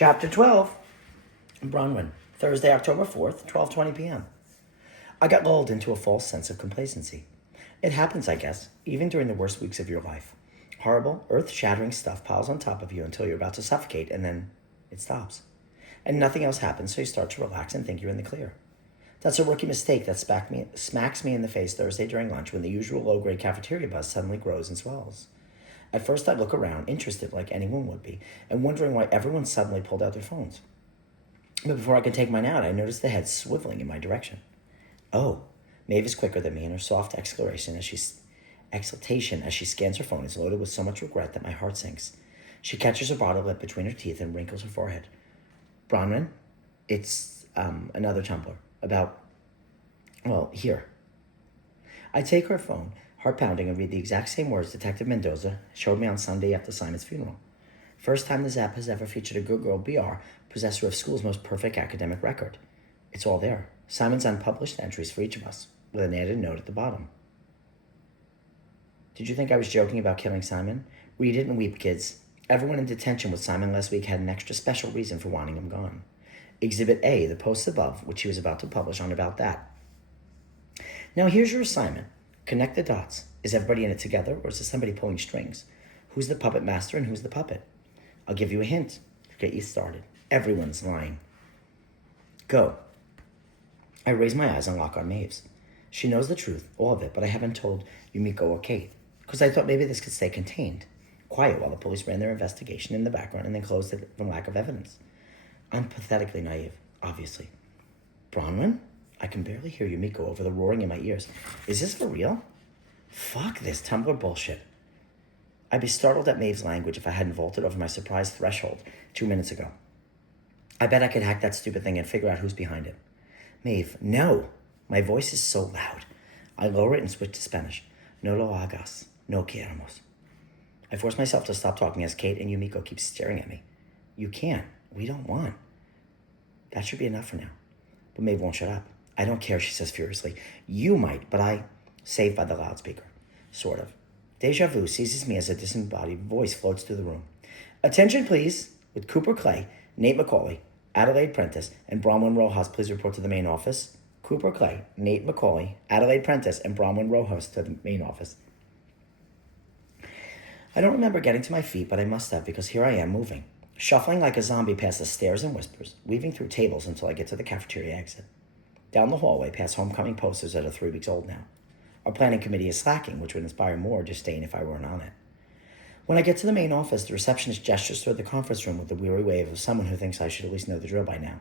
Chapter 12, Bronwyn, Thursday, October 4th, 12:20 p.m. I got lulled into a false sense of complacency. It happens, I guess, even during the worst weeks of your life. Horrible, earth-shattering stuff piles on top of you until you're about to suffocate, and then it stops. And nothing else happens, so you start to relax and think you're in the clear. That's a rookie mistake that smacks me in the face Thursday during lunch when the usual low-grade cafeteria buzz suddenly grows and swells. At first, I'd look around, interested like anyone would be, and wondering why everyone suddenly pulled out their phones. But before I could take mine out, I noticed the head swiveling in my direction. Oh, Maeve is quicker than me, and her soft exhaltation as she scans her phone is loaded with so much regret that my heart sinks. She catches her bottle lip between her teeth and wrinkles her forehead. Bronwyn, it's another Tumblr about, here. I take her phone, heart pounding, and read the exact same words Detective Mendoza showed me on Sunday after Simon's funeral. First time the Zap has ever featured a good girl BR, possessor of school's most perfect academic record. It's all there. Simon's unpublished entries for each of us, with an added note at the bottom. Did you think I was joking about killing Simon? Read it and weep, kids. Everyone in detention with Simon last week had an extra special reason for wanting him gone. Exhibit A, the post above, which he was about to publish on about that. Now here's your assignment. Connect the dots. Is everybody in it together, or is there somebody pulling strings? Who's the puppet master and who's the puppet? I'll give you a hint to get you started. Everyone's lying. Go. I raise my eyes and lock on Maeve's. She knows the truth, all of it, but I haven't told Yumiko or Kate, because I thought maybe this could stay contained, quiet while the police ran their investigation in the background and then closed it from lack of evidence. I'm pathetically naive, obviously. Bronwyn? I can barely hear Yumiko over the roaring in my ears. Is this for real? Fuck this Tumblr bullshit. I'd be startled at Maeve's language if I hadn't vaulted over my surprise threshold 2 minutes ago. I bet I could hack that stupid thing and figure out who's behind it. Maeve, no! My voice is so loud. I lower it and switch to Spanish. No lo hagas. No queremos. I force myself to stop talking as Kate and Yumiko keep staring at me. You can't. We don't want. That should be enough for now. But Maeve won't shut up. I don't care, she says furiously. You might, but I... Saved by the loudspeaker. Sort of. Deja vu seizes me as a disembodied voice floats through the room. Attention, please. With Cooper Clay, Nate McCauley, Adelaide Prentice, and Bronwyn Rojas, please report to the main office. Cooper Clay, Nate McCauley, Adelaide Prentice, and Bronwyn Rojas to the main office. I don't remember getting to my feet, but I must have, because here I am moving, shuffling like a zombie past the stairs and whispers, weaving through tables until I get to the cafeteria exit. Down the hallway, past homecoming posters that are 3 weeks old now. Our planning committee is slacking, which would inspire more disdain if I weren't on it. When I get to the main office, the receptionist gestures toward the conference room with the weary wave of someone who thinks I should at least know the drill by now.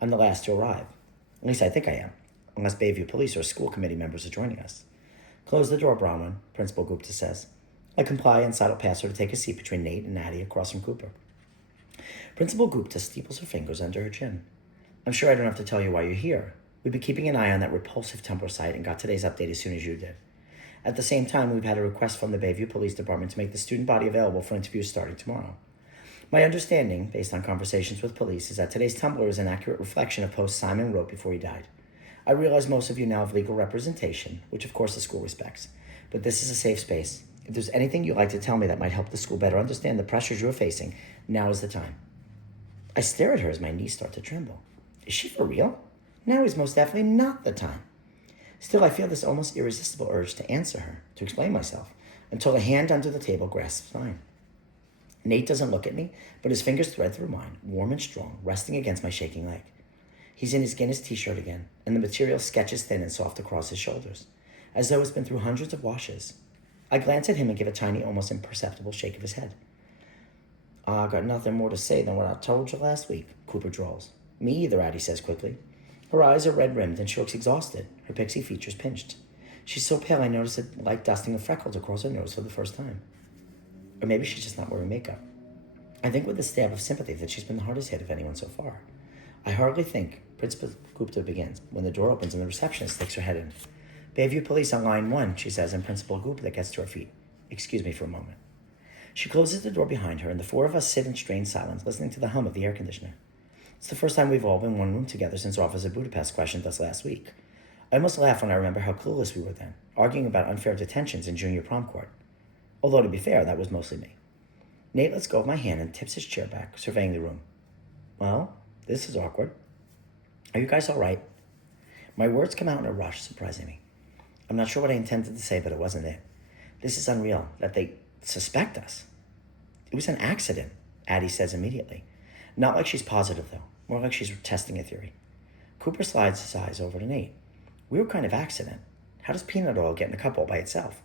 I'm the last to arrive. At least I think I am, unless Bayview Police or school committee members are joining us. Close the door, Bronwyn, Principal Gupta says. I comply and sidle past her to take a seat between Nate and Natty across from Cooper. Principal Gupta steeples her fingers under her chin. I'm sure I don't have to tell you why you're here. We've been keeping an eye on that repulsive Tumblr site and got today's update as soon as you did. At the same time, we've had a request from the Bayview Police Department to make the student body available for interviews starting tomorrow. My understanding, based on conversations with police, is that today's Tumblr is an accurate reflection of posts Simon wrote before he died. I realize most of you now have legal representation, which of course the school respects, but this is a safe space. If there's anything you'd like to tell me that might help the school better understand the pressures you're facing, now is the time. I stare at her as my knees start to tremble. Is she for real? Now is most definitely not the time. Still, I feel this almost irresistible urge to answer her, to explain myself, until a hand under the table grasps mine. Nate doesn't look at me, but his fingers thread through mine, warm and strong, resting against my shaking leg. He's in his Guinness t-shirt again, and the material sketches thin and soft across his shoulders, as though it's been through hundreds of washes. I glance at him and give a tiny, almost imperceptible shake of his head. I got nothing more to say than what I told you last week, Cooper drawls. Me either, Addie says quickly. Her eyes are red-rimmed and she looks exhausted, her pixie features pinched. She's so pale I notice a light dusting of freckles across her nose for the first time. Or maybe she's just not wearing makeup. I think with a stab of sympathy that she's been the hardest hit of anyone so far. I hardly think Principal Gupta begins when the door opens and the receptionist sticks her head in. Bayview Police on line 1, she says, and Principal Gupta gets to her feet. Excuse me for a moment. She closes the door behind her and the four of us sit in strained silence, listening to the hum of the air conditioner. It's the first time we've all been in one room together since Officer Budapest questioned us last week. I almost laugh when I remember how clueless we were then, arguing about unfair detentions in junior prom court. Although, to be fair, that was mostly me. Nate lets go of my hand and tips his chair back, surveying the room. Well, this is awkward. Are you guys all right? My words come out in a rush, surprising me. I'm not sure what I intended to say, but it wasn't it. This is unreal, that they suspect us. It was an accident, Addie says immediately. Not like she's positive, though. More like she's testing a theory. Cooper slides his eyes over to Nate. Weird kind of accident. How does peanut oil get in a cup all by itself?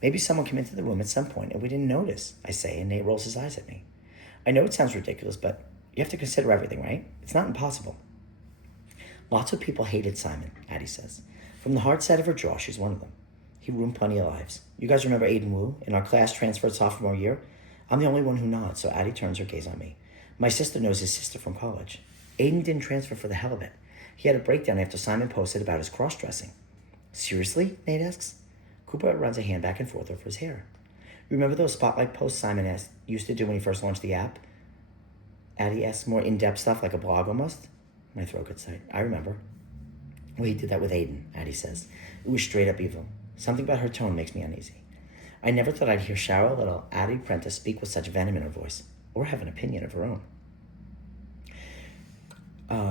Maybe someone came into the room at some point and we didn't notice, I say, and Nate rolls his eyes at me. I know it sounds ridiculous, but you have to consider everything, right? It's not impossible. Lots of people hated Simon, Addie says. From the hard side of her jaw, she's one of them. He ruined plenty of lives. You guys remember Aiden Wu? In our class transferred sophomore year? I'm the only one who nods, so Addie turns her gaze on me. My sister knows his sister from college. Aiden didn't transfer for the hell of it. He had a breakdown after Simon posted about his cross-dressing. Seriously? Nate asks. Cooper runs a hand back and forth over his hair. You remember those spotlight posts Simon used to do when he first launched the app? Addie asks, more in-depth stuff like a blog almost? My throat gets tight. I remember. Well, he did that with Aiden, Addie says. It was straight up evil. Something about her tone makes me uneasy. I never thought I'd hear shallow little Addie Prentice speak with such venom in her voice, or have an opinion of her own.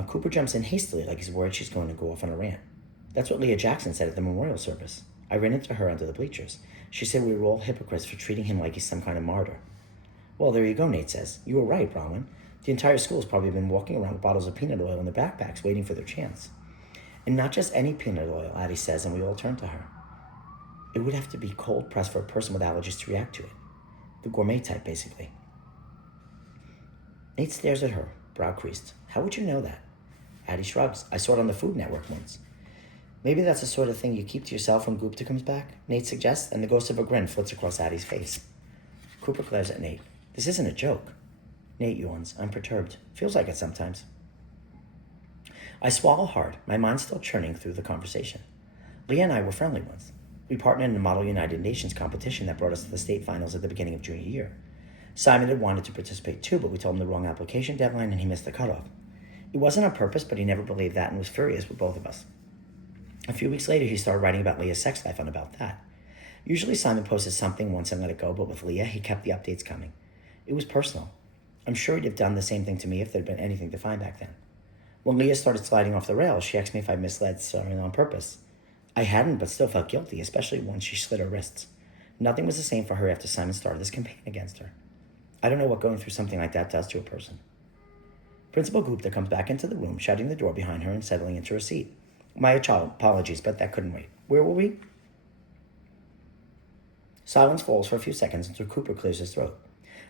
Cooper jumps in hastily like he's worried she's going to go off on a rant. That's what Leah Jackson said at the memorial service. I ran into her under the bleachers. She said we were all hypocrites for treating him like he's some kind of martyr. Well, there you go, Nate says. You were right, Bronwyn. The entire school's probably been walking around with bottles of peanut oil in their backpacks waiting for their chance. And not just any peanut oil, Addie says, and we all turn to her. It would have to be cold pressed for a person with allergies to react to it. The gourmet type, basically. Nate stares at her, brow creased. How would you know that? Addie shrugs. I saw it on the Food Network once. Maybe that's the sort of thing you keep to yourself when Gupta comes back, Nate suggests, and the ghost of a grin flits across Addie's face. Cooper glares at Nate. This isn't a joke. Nate yawns. I'm perturbed. Feels like it sometimes. I swallow hard, my mind still churning through the conversation. Leah and I were friendly once. We partnered in a Model United Nations competition that brought us to the state finals at the beginning of junior year. Simon had wanted to participate too, but we told him the wrong application deadline and he missed the cutoff. It wasn't on purpose, but he never believed that and was furious with both of us. A few weeks later, he started writing about Leah's sex life and about that. Usually Simon posted something once and let it go, but with Leah, he kept the updates coming. It was personal. I'm sure he'd have done the same thing to me if there'd been anything to find back then. When Leah started sliding off the rails, she asked me if I misled Simon on purpose. I hadn't, but still felt guilty, especially once she slit her wrists. Nothing was the same for her after Simon started this campaign against her. I don't know what going through something like that does to a person. Principal Gupta comes back into the room, shutting the door behind her and settling into her seat. My apologies, but that couldn't wait. Where were we? Silence falls for a few seconds until Cooper clears his throat.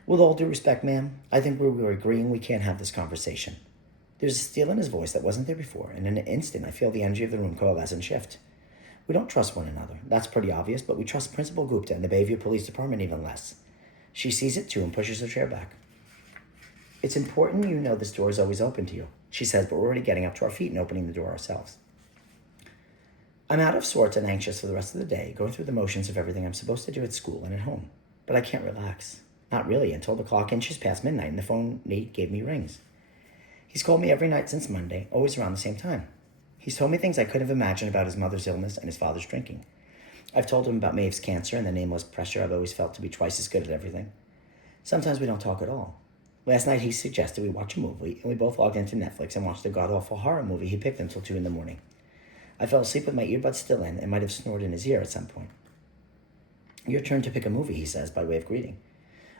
With all due respect, ma'am, I think we were agreeing we can't have this conversation. There's a steel in his voice that wasn't there before, and in an instant I feel the energy of the room coalesce and shift. We don't trust one another. That's pretty obvious, but we trust Principal Gupta and the Bayview Police Department even less. She sees it too and pushes her chair back. It's important you know this door is always open to you, she says, but we're already getting up to our feet and opening the door ourselves. I'm out of sorts and anxious for the rest of the day, going through the motions of everything I'm supposed to do at school and at home. But I can't relax. Not really, until the clock inches past midnight and the phone Nate gave me rings. He's called me every night since Monday, always around the same time. He's told me things I couldn't have imagined about his mother's illness and his father's drinking. I've told him about Maeve's cancer and the nameless pressure I've always felt to be twice as good at everything. Sometimes we don't talk at all. Last night he suggested we watch a movie, and we both logged into Netflix and watched the god-awful horror movie he picked until 2 a.m. I fell asleep with my earbuds still in and might have snored in his ear at some point. Your turn to pick a movie, he says, by way of greeting.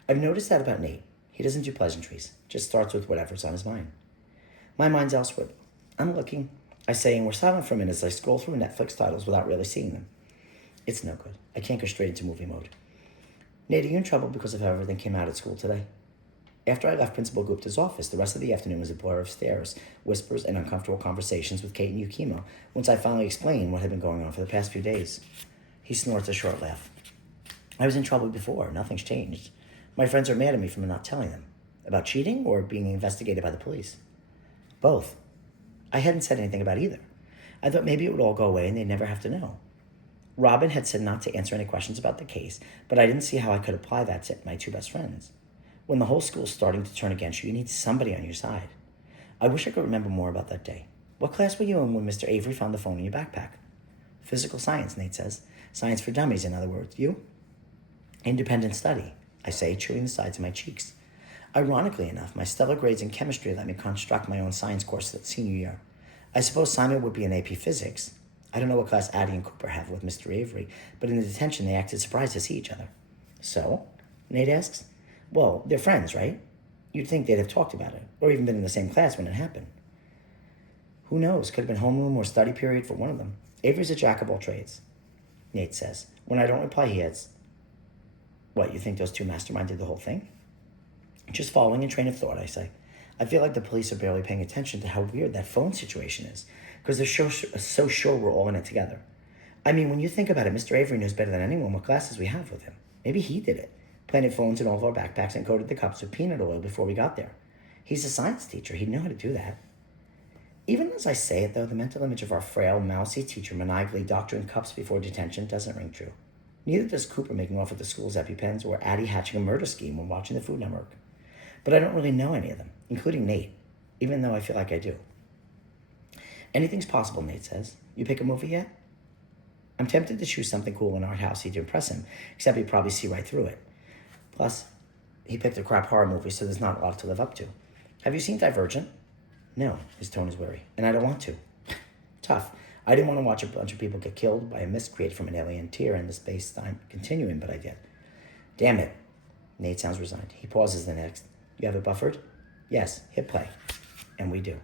I've noticed that about Nate. He doesn't do pleasantries, just starts with whatever's on his mind. My mind's elsewhere. I'm looking, I say, and we're silent for a minute as I scroll through Netflix titles without really seeing them. It's no good. I can't go straight into movie mode. Nate, are you in trouble because of how everything came out at school today? After I left Principal Gupta's office, the rest of the afternoon was a blur of stares, whispers, and uncomfortable conversations with Kate and Yukimo once I finally explained what had been going on for the past few days. He snorts a short laugh. I was in trouble before. Nothing's changed. My friends are mad at me for not telling them. About cheating or being investigated by the police? Both. I hadn't said anything about either. I thought maybe it would all go away and they'd never have to know. Robin had said not to answer any questions about the case, but I didn't see how I could apply that to my 2 best friends. When the whole school's starting to turn against you, you need somebody on your side. I wish I could remember more about that day. What class were you in when Mr. Avery found the phone in your backpack? Physical science, Nate says. Science for dummies, in other words. You? Independent study, I say, chewing the sides of my cheeks. Ironically enough, my stellar grades in chemistry let me construct my own science course that senior year. I suppose Simon would be in AP Physics. I don't know what class Addie and Cooper have with Mr. Avery, but in the detention they acted surprised to see each other. So? Nate asks. Well, they're friends, right? You'd think they'd have talked about it, or even been in the same class when it happened. Who knows? Could have been homeroom or study period for one of them. Avery's a jack of all trades, Nate says. When I don't reply, he adds, What, you think those two masterminded the whole thing? Just following a train of thought, I say. I feel like the police are barely paying attention to how weird that phone situation is, because they're so sure we're all in it together. I mean, when you think about it, Mr. Avery knows better than anyone what classes we have with him. Maybe he did it. Planted phones in all of our backpacks and coated the cups with peanut oil before we got there. He's a science teacher. He'd know how to do that. Even as I say it, though, the mental image of our frail, mousy teacher maniacally doctoring cups before detention doesn't ring true. Neither does Cooper making off with the school's EpiPens or Addie hatching a murder scheme when watching the Food Network. But I don't really know any of them, including Nate, even though I feel like I do. Anything's possible, Nate says. You pick a movie yet? I'm tempted to choose something cool in art housey to impress him, except he'd probably see right through it. Plus, he picked a crap horror movie, so there's not a lot to live up to. Have you seen Divergent? No, his tone is weary, and I don't want to. Tough. I didn't want to watch a bunch of people get killed by a mist created from an alien tear in the space-time continuum, but I did. Damn it. Nate sounds resigned. He pauses the next. You have it buffered? Yes, hit play. And we do.